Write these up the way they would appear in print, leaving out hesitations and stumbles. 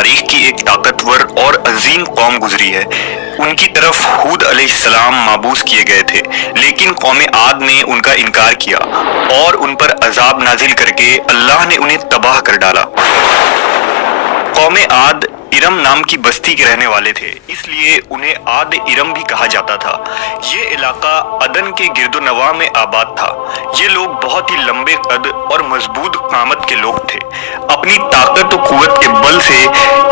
تاریخ کی ایک طاقتور اور عظیم قوم گزری ہے۔ ان کی طرف ہود علیہ السلام مابعوث کیے گئے تھے، لیکن قوم عاد نے ان کا انکار کیا اور ان پر عذاب نازل کر کے اللہ نے انہیں تباہ کر ڈالا۔ قوم عاد ارم نام کی بستی کے رہنے والے تھے، اس لیے انہیں عاد ارم بھی کہا جاتا تھا۔ یہ علاقہ عدن کے گرد و نواح میں آباد تھا۔ یہ لوگ بہت ہی لمبے قد اور مضبوط قامت کے لوگ تھے۔ اپنی طاقت و قوت کے بل سے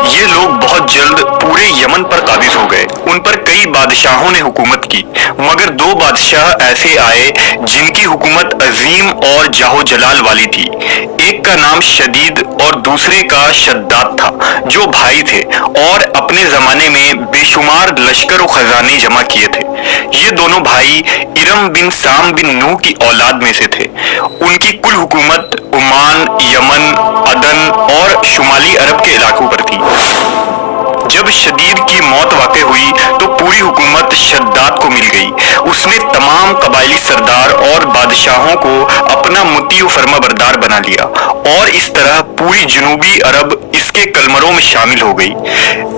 یہ لوگ بہت جلد پورے یمن پر قابض ہو گئے۔ ان پر کئی بادشاہوں نے حکومت کی، مگر دو بادشاہ ایسے آئے جن کی حکومت عظیم اور جاہ و جلال والی تھی۔ ایک کا نام شدید اور دوسرے کا شداد تھا، جو بھائی تھے اور اپنے زمانے میں بے شمار لشکر و خزانے جمع کیے تھے۔ یہ دونوں بھائی ارم بن سام بن نوح کی اولاد میں سے تھے۔ ان کی کل حکومت عمان، یمن، عدن اور شمالی عرب کے علاقوں پر تھی۔ جب شدید کی موت واقع ہوئی تو پوری حکومت شداد کو مل گئی۔ اس نے تمام قبائلی سردار اور بادشاہوں کو اپنا مطیع و فرما بردار بنا لیا، اور اس طرح پوری جنوبی عرب اس کے کلمروں میں شامل ہو گئی۔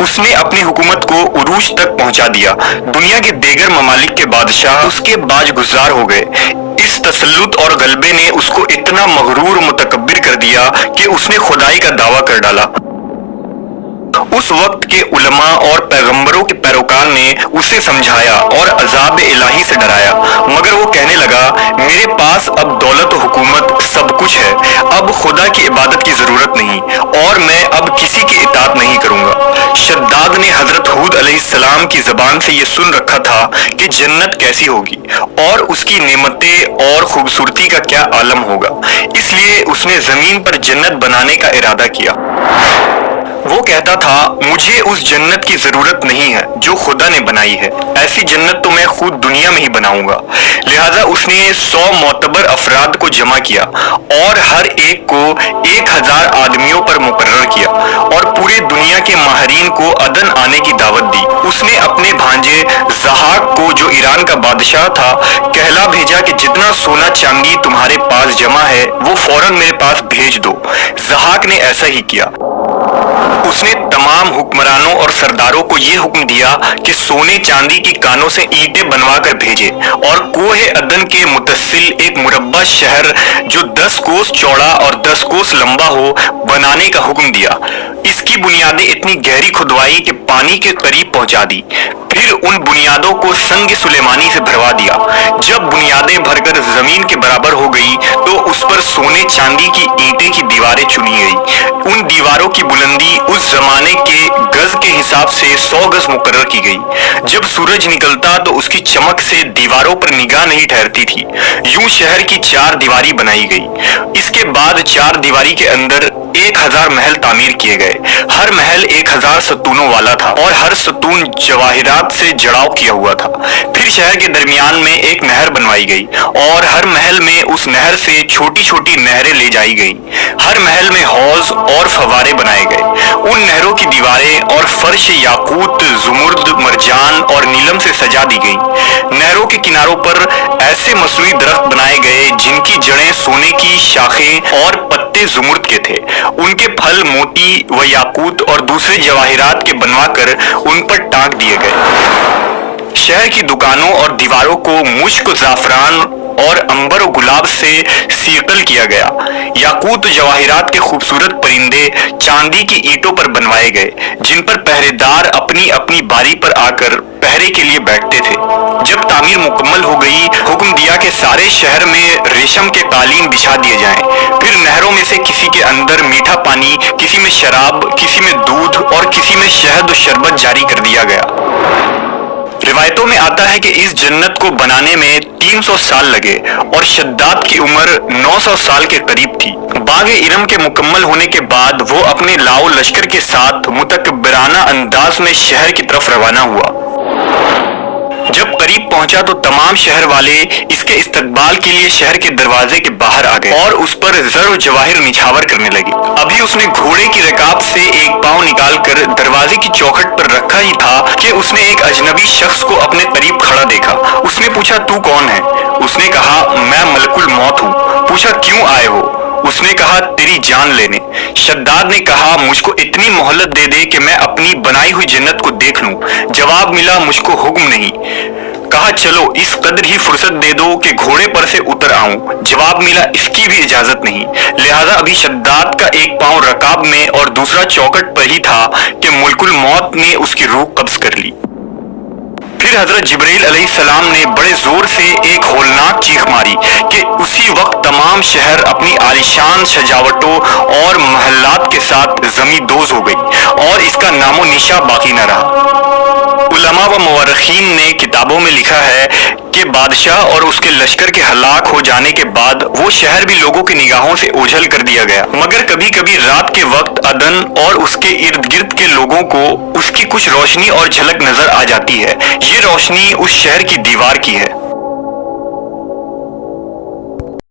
اس نے اپنی حکومت کو عروج تک پہنچا دیا۔ دنیا کے دیگر ممالک کے بادشاہ اس کے باج گزار ہو گئے۔ اس تسلط اور غلبے نے اس کو اتنا مغرور و متکبر کر دیا کہ اس نے خدائی کا دعویٰ کر ڈالا۔ اس وقت کے علماء اور پیغمبروں کے پیروکار نے اسے سمجھایا اور عذاب الہی سے ڈرایا، مگر وہ کہنے لگا، میرے پاس اب دولت و حکومت سب کچھ ہے، اب خدا کی عبادت کی ضرورت نہیں، اور میں اب کسی کی اطاعت نہیں کروں گا۔ شداد نے حضرت ہود علیہ السلام کی زبان سے یہ سن رکھا تھا کہ جنت کیسی ہوگی اور اس کی نعمتیں اور خوبصورتی کا کیا عالم ہوگا، اس لیے اس نے زمین پر جنت بنانے کا ارادہ کیا۔ وہ کہتا تھا، مجھے اس جنت کی ضرورت نہیں ہے جو خدا نے بنائی ہے، ایسی جنت تو میں خود دنیا میں ہی بناؤں گا۔ لہٰذا اس نے 100 معتبر افراد کو جمع کیا اور ہر ایک کو 1000 آدمیوں پر مقرر کیا، اور پورے دنیا کے ماہرین کو عدن آنے کی دعوت دی۔ اس نے اپنے بھانجے ضحاک کو، جو ایران کا بادشاہ تھا، کہلا بھیجا کہ جتنا سونا چاندی تمہارے پاس جمع ہے وہ فوراً میرے پاس بھیج دو۔ ضحاک نے ایسا ہی کیا۔ اس نے تمام حکمرانوں اور سرداروں کو یہ حکم دیا کہ سونے چاندی کی کانوں سے اینٹیں بنوا کر بھیجے، اور کوہ عدن کے متصل ایک مربع شہر جو 10 کوس چوڑا اور 10 کوس لمبا ہو بنانے کا حکم دیا۔ اس کی بنیادیں اتنی گہری کھدوائی کہ پانی کے قریب پہنچا دی، پھر ان بنیادوں کو سنگ سلیمانی سے بھروا دیا۔ جب بنیادیں بھر کر زمین کے برابر ہو گئی تو اس پر سونے چاندی کی اینٹیں کی دیواریں چنی گئی۔ ان دیواروں کی بلندی اس زمانے کے گز کے حساب سے 100 گز مقرر کی گئی۔ جب سورج نکلتا تو اس کی چمک سے دیواروں پر نگاہ نہیں ٹھہرتی تھی۔ یوں شہر کی 4 دیواری بنائی گئی۔ اس کے بعد 4 دیواری کے اندر 1000 محل تعمیر کیے گئے۔ ہر محل 1000 ستونوں والا تھا، اور ہر ستون جواہرات سے جڑاؤ کیا ہوا تھا۔ پھر شہر کے درمیان میں ایک نہر بنوائی گئی، اور ہر محل میں اس نہر سے چھوٹی چھوٹی نہریں لے جائی گئی۔ ہر محل میں حوض اور فوارے بنائے گئے۔ ان نہروں کی دیواریں اور فرش یاقوت، زمرد، مرجان اور نیلم سے سجا دی گئی۔ نہروں کے کناروں پر ایسے مصنوعی درخت بنائے گئے جن کی جڑیں سونے کی، شاخیں اور پتے زمرد کے تھے۔ ان کے پھل موتی و یاقوت اور دوسرے جواہرات کے بنوا کر ان پر ٹانک دیے گئے۔ شہر کی دکانوں اور دیواروں کو مشک و زعفران اور عنبر و گلاب سے سیقل کیا گیا۔ یاقوت و جواہرات کے خوبصورت پرندے چاندی کی اینٹوں پر بنوائے گئے، جن پر پہرے دار اپنی اپنی باری پر آ کر پہرے کے لیے بیٹھتے تھے۔ جب تعمیر مکمل ہو گئی، حکم دیا کہ سارے شہر میں ریشم کے قالین بچھا دیے جائیں۔ پھر نہروں میں سے کسی کے اندر میٹھا پانی، کسی میں شراب، کسی میں دودھ اور کسی میں شہد و شربت جاری کر دیا گیا۔ روایتوں میں آتا ہے کہ اس جنت کو بنانے میں 300 سال لگے، اور شداد کی عمر 900 سال کے قریب تھی۔ باغ ارم کے مکمل ہونے کے بعد وہ اپنے لاؤ لشکر کے ساتھ متکبرانہ انداز میں شہر کی طرف روانہ ہوا۔ جب قریب پہنچا تو تمام شہر والے اس کے استقبال کے لیے شہر کے دروازے کے باہر آ گئے اور اس پر زر و جواہر نچھاور کرنے لگے۔ ابھی اس نے گھوڑے کی رکاب سے ایک پاؤں نکال کر دروازے کی چوکھٹ پر رکھا ہی تھا کہ اس نے ایک اجنبی شخص کو اپنے قریب کھڑا دیکھا۔ اس نے پوچھا، تو کون ہے؟ اس نے کہا، میں ملک الموت ہوں۔ پوچھا کیوں آئے ہو؟ اس نے کہا تیری جان لینے۔ شداد نے کہا مجھ کو اتنی مہلت دے دے کہ میں اپنی بنائی ہوئی جنت کو دیکھ لوں۔ جواب ملا مجھ کو حکم نہیں۔ کہا چلو اس قدر ہی فرصت دے دو کہ گھوڑے پر سے اتر آؤں۔ جواب ملا اس کی بھی اجازت نہیں۔ لہذا ابھی شداد کا ایک پاؤں رکاب میں اور دوسرا چوکٹ پر ہی تھا کہ ملک الموت نے اس کی روح قبض کر لی۔ پھر حضرت جبرائیل علیہ السلام نے بڑے زور سے ایک ہولناک چیخ ماری کہ اسی وقت تمام شہر اپنی عالیشان سجاوٹوں اور محلات کے ساتھ زمیں دوز ہو گئی اور اس کا نام و نشان باقی نہ رہا۔ علماء و مورخین نے کتابوں میں لکھا ہے کہ بادشاہ اور اس کے لشکر کے ہلاک ہو جانے کے بعد وہ شہر بھی لوگوں کی نگاہوں سے اوجھل کر دیا گیا، مگر کبھی کبھی رات کے وقت عدن اور اس کے ارد گرد کے لوگوں کو اس کی کچھ روشنی اور جھلک نظر آ جاتی ہے۔ یہ روشنی اس شہر کی دیوار کی ہے۔